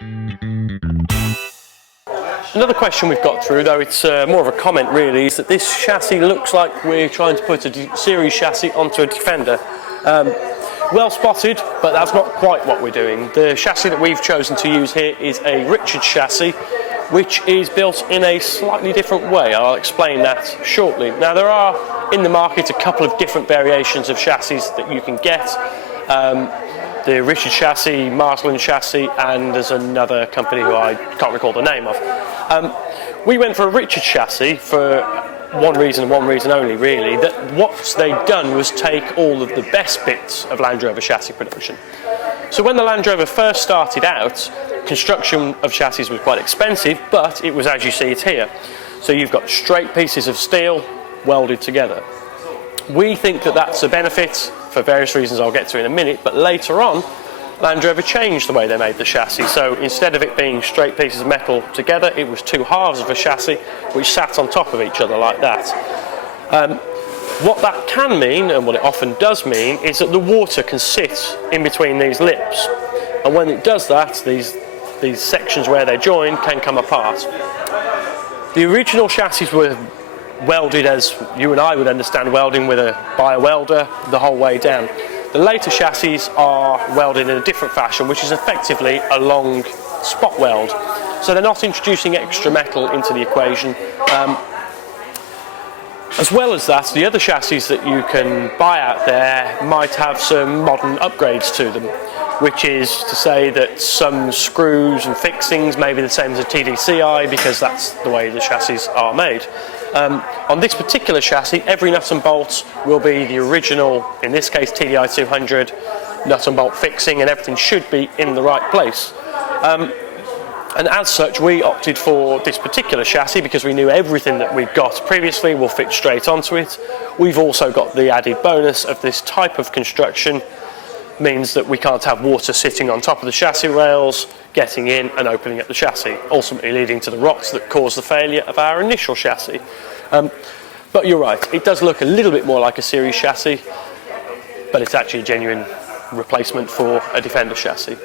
Another question we've got through, though it's more of a comment really, is that this chassis looks like we're trying to put a series chassis onto a Defender. Well spotted, but that's not quite what we're doing. The chassis that we've chosen to use here is a Richards chassis, which is built in a slightly different way. I'll explain that shortly. Now, there are in the market a couple of different variations of chassis that you can get. The Richards chassis, Marsland chassis, and there's another company who I can't recall the name of. We went for a Richards chassis for one reason and one reason only, really, that what they'd done was take all of the best bits of Land Rover chassis production. So when the Land Rover first started out, construction of chassis was quite expensive, but it was, as you see it here. So you've got straight pieces of steel welded together. We think that that's a benefit for various reasons I'll get to in a minute, but later on Land Rover changed the way they made the chassis. So instead of it being straight pieces of metal together, it was two halves of a chassis which sat on top of each other like that. What that can mean, and what it often does mean, is that the water can sit in between these lips, and when it does that, these sections where they're joined can come apart. The original chassis were welded as you and I would understand welding, with a bi-welder the whole way down. The later chassis are welded in a different fashion, which is effectively a long spot weld. So they're not introducing extra metal into the equation. As well as that, the other chassis that you can buy out there might have some modern upgrades to them, which is to say that some screws and fixings may be the same as a TDCi, because that's the way the chassis are made. On this particular chassis, every nut and bolt will be the original, in this case TDI 200, nut and bolt fixing, and everything should be in the right place. And as such, we opted for this particular chassis because we knew everything that we'd got previously will fit straight onto it. We've also got the added bonus of this type of construction means that we can't have water sitting on top of the chassis rails, getting in and opening up the chassis, ultimately leading to the rots that caused the failure of our initial chassis. But you're right, it does look a little bit more like a series chassis, but it's actually a genuine replacement for a Defender chassis.